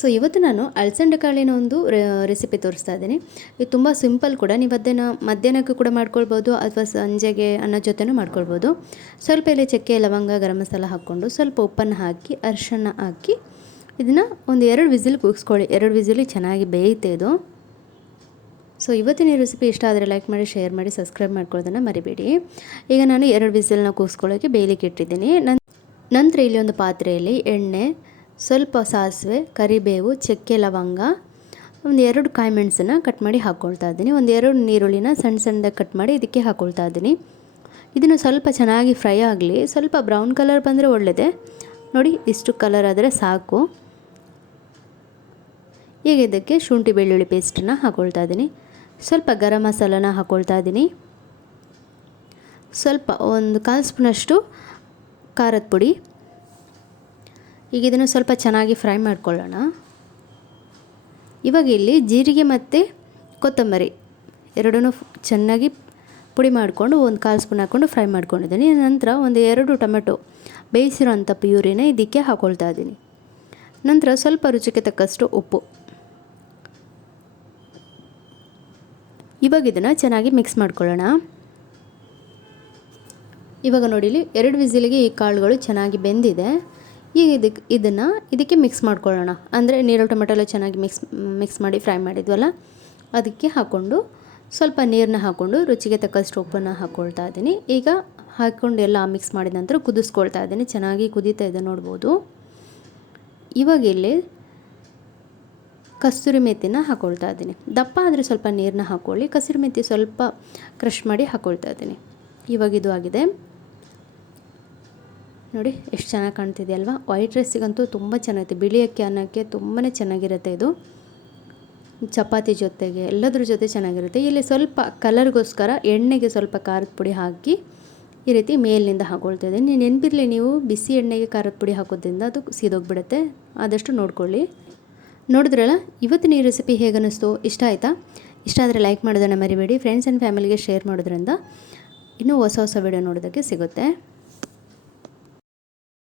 So ಇವತ್ತು ನಾನು ಅಲಸಂಡೆ ಕಾಳಿನ ಒಂದು ರೆಸಿಪಿ ತೋರಿಸ್ತಾ ಇದ್ದೀನಿ. ಇದು ತುಂಬ ಸಿಂಪಲ್ ಕೂಡ. ನೀವು ಅದನ್ನು ಮಧ್ಯಾಹ್ನಕ್ಕೂ ಕೂಡ ಮಾಡ್ಕೊಳ್ಬೋದು ಅಥವಾ ಸಂಜೆಗೆ ಅನ್ನೋ ಜೊತೆನೂ ಮಾಡ್ಕೊಳ್ಬೋದು. ಸ್ವಲ್ಪ ಎಲೆ ಚಕ್ಕೆ, ಲವಂಗ, ಗರಂ ಮಸಾಲ ಹಾಕ್ಕೊಂಡು ಸ್ವಲ್ಪ ಉಪ್ಪನ್ನು ಹಾಕಿ ಅರಿಶಿಣ ಹಾಕಿ ಇದನ್ನು ಒಂದು 2 ವಿಸಿಲ್ ಕೂಗಿಸ್ಕೊಳ್ಳಿ. 2 ವಿಸಿಲಿಗೆ ಚೆನ್ನಾಗಿ ಬೇಯುತ್ತೆ ಇದು. ಸೊ ಇವತ್ತಿನ ಈ ರೆಸಿಪಿ ಇಷ್ಟ ಆದರೆ ಲೈಕ್ ಮಾಡಿ, ಶೇರ್ ಮಾಡಿ, ಸಬ್ಸ್ಕ್ರೈಬ್ ಮಾಡ್ಕೊಳ್ಳೋದನ್ನು ಮರಿಬೇಡಿ. ಈಗ ನಾನು 2 ವಿಸಿಲ್ನ ಕೂಗಿಸ್ಕೊಳ್ಳೋಕ್ಕೆ ಬೇಯಲಿಕ್ಕೆ ಇಟ್ಟಿದ್ದೀನಿ. ನಂತರ ಇಲ್ಲಿ ಒಂದು ಪಾತ್ರೆಯಲ್ಲಿ ಎಣ್ಣೆ, ಸ್ವಲ್ಪ ಸಾಸಿವೆ, ಕರಿಬೇವು, ಚಕ್ಕೆ, ಲವಂಗ, ಒಂದು 2 ಕಾಯಿ ಮೆಣಸನ್ನು ಕಟ್ ಮಾಡಿ ಹಾಕ್ಕೊಳ್ತಾ ಇದ್ದೀನಿ. ಒಂದು 2 ನೀರುಳ್ಳಿನ ಸಣ್ಣ ಸಣ್ಣದಾಗಿ ಕಟ್ ಮಾಡಿ ಇದಕ್ಕೆ ಹಾಕ್ಕೊಳ್ತಾ ಇದ್ದೀನಿ. ಇದನ್ನು ಸ್ವಲ್ಪ ಚೆನ್ನಾಗಿ ಫ್ರೈ ಆಗಲಿ. ಸ್ವಲ್ಪ ಬ್ರೌನ್ ಕಲರ್ ಬಂದರೆ ಒಳ್ಳೆಯದೇ. ನೋಡಿ, ಇಷ್ಟು ಕಲರ್ ಆದರೆ ಸಾಕು. ಈಗ ಇದಕ್ಕೆ ಶುಂಠಿ ಬೆಳ್ಳುಳ್ಳಿ ಪೇಸ್ಟನ್ನು ಹಾಕ್ಕೊಳ್ತಾ ಇದ್ದೀನಿ. ಸ್ವಲ್ಪ ಗರಂ ಮಸಾಲನ ಹಾಕ್ಕೊಳ್ತಾ ಇದ್ದೀನಿ. ಸ್ವಲ್ಪ ಒಂದು 1/4 ಸ್ಪೂನಷ್ಟು ಖಾರದ ಪುಡಿ. ಈಗ ಇದನ್ನು ಸ್ವಲ್ಪ ಚೆನ್ನಾಗಿ ಫ್ರೈ ಮಾಡ್ಕೊಳ್ಳೋಣ. ಇವಾಗ ಇಲ್ಲಿ ಜೀರಿಗೆ ಮತ್ತು ಕೊತ್ತಂಬರಿ ಎರಡನ್ನೂ ಚೆನ್ನಾಗಿ ಪುಡಿ ಮಾಡಿಕೊಂಡು ಒಂದು 1/4 ಸ್ಪೂನ್ ಹಾಕ್ಕೊಂಡು ಫ್ರೈ ಮಾಡ್ಕೊಂಡಿದ್ದೀನಿ. ನಂತರ ಒಂದು 2 ಟೊಮೆಟೊ ಬೇಯಿಸಿರೋಂಥ ಪ್ಯೂರಿನ ಇದಕ್ಕೆ ಹಾಕ್ಕೊಳ್ತಾ ಇದ್ದೀನಿ. ನಂತರ ಸ್ವಲ್ಪ ರುಚಿಗೆ ತಕ್ಕಷ್ಟು ಉಪ್ಪು. ಇವಾಗ ಇದನ್ನು ಚೆನ್ನಾಗಿ ಮಿಕ್ಸ್ ಮಾಡ್ಕೊಳ್ಳೋಣ. ಇವಾಗ ನೋಡಿಲಿ 2 ವಿಸಿಲಿಗೆ ಈ ಕಾಳುಗಳು ಚೆನ್ನಾಗಿ ಬೆಂದಿದೆ. ಈಗ ಇದಕ್ಕೆ ಮಿಕ್ಸ್ ಮಾಡ್ಕೊಳ್ಳೋಣ. ಅಂದರೆ ನೀರು ಟೊಮೆಟೊ ಎಲ್ಲ ಚೆನ್ನಾಗಿ ಮಿಕ್ಸ್ ಮಾಡಿ ಫ್ರೈ ಮಾಡಿದ್ವಲ್ಲ, ಅದಕ್ಕೆ ಹಾಕ್ಕೊಂಡು ಸ್ವಲ್ಪ ನೀರನ್ನ ಹಾಕ್ಕೊಂಡು ರುಚಿಗೆ ತಕ್ಕಷ್ಟು ಉಪ್ಪನ್ನು ಹಾಕ್ಕೊಳ್ತಾ ಇದ್ದೀನಿ. ಈಗ ಹಾಕ್ಕೊಂಡು ಎಲ್ಲ ಮಿಕ್ಸ್ ಮಾಡಿದ ನಂತರ ಕುದಿಸ್ಕೊಳ್ತಾ ಇದ್ದೀನಿ. ಚೆನ್ನಾಗಿ ಕುದೀತಾ ಇದೆ ನೋಡ್ಬೋದು. ಇವಾಗ ಇಲ್ಲಿ ಕಸ್ತೂರಿ ಮೆಥಿನ ಹಾಕ್ಕೊಳ್ತಾ ಇದ್ದೀನಿ. ದಪ್ಪ ಆದರೆ ಸ್ವಲ್ಪ ನೀರನ್ನ ಹಾಕ್ಕೊಳ್ಳಿ. ಕಸೂರಿ ಮೆಥಿ ಸ್ವಲ್ಪ ಕ್ರಷ್ ಮಾಡಿ ಹಾಕ್ಕೊಳ್ತಾ ಇದ್ದೀನಿ. ಇವಾಗ ಇದು ಆಗಿದೆ ನೋಡಿ, ಎಷ್ಟು ಚೆನ್ನಾಗಿ ಕಾಣ್ತಿದೆ ಅಲ್ವಾ. ವೈಟ್ ರೈಸಿಗಂತೂ ತುಂಬ ಚೆನ್ನಾಗಿರುತ್ತೆ. ಬಿಳಿ ಅಕ್ಕಿ ಅನ್ನಕ್ಕೆ ತುಂಬಾ ಚೆನ್ನಾಗಿರುತ್ತೆ ಇದು. ಚಪಾತಿ ಜೊತೆಗೆ ಎಲ್ಲದ್ರ ಜೊತೆ ಚೆನ್ನಾಗಿರುತ್ತೆ. ಇಲ್ಲಿ ಸ್ವಲ್ಪ ಕಲರ್ಗೋಸ್ಕರ ಎಣ್ಣೆಗೆ ಸ್ವಲ್ಪ ಖಾರದ ಪುಡಿ ಹಾಕಿ ಈ ರೀತಿ ಮೇಲಿನಿಂದ ಹಾಕ್ಕೊಳ್ತಾ ಇದ್ದೀನಿ. ನೆನಪಿರಲಿ, ನೀವು ಬಿಸಿ ಎಣ್ಣೆಗೆ ಖಾರದ ಪುಡಿ ಹಾಕೋದ್ರಿಂದ ಅದು ಸೀದೋಗ್ಬಿಡುತ್ತೆ. ಆದಷ್ಟು ನೋಡ್ಕೊಳ್ಳಿ. ನೋಡಿದ್ರಲ್ಲ, ಇವತ್ತಿನ ಈ ರೆಸಿಪಿ ಹೇಗೆ ಅನ್ನಿಸ್ತು? ಇಷ್ಟ ಆಯಿತಾ? ಇಷ್ಟ ಆದರೆ ಲೈಕ್ ಮಾಡೋದನ್ನು ಮರಿಬೇಡಿ. ಫ್ರೆಂಡ್ಸ್ ಆ್ಯಂಡ್ ಫ್ಯಾಮಿಲಿಗೆ ಶೇರ್ ಮಾಡೋದ್ರಿಂದ ಇನ್ನೂ ಹೊಸ ವಿಡಿಯೋ ನೋಡೋದಕ್ಕೆ ಸಿಗುತ್ತೆ.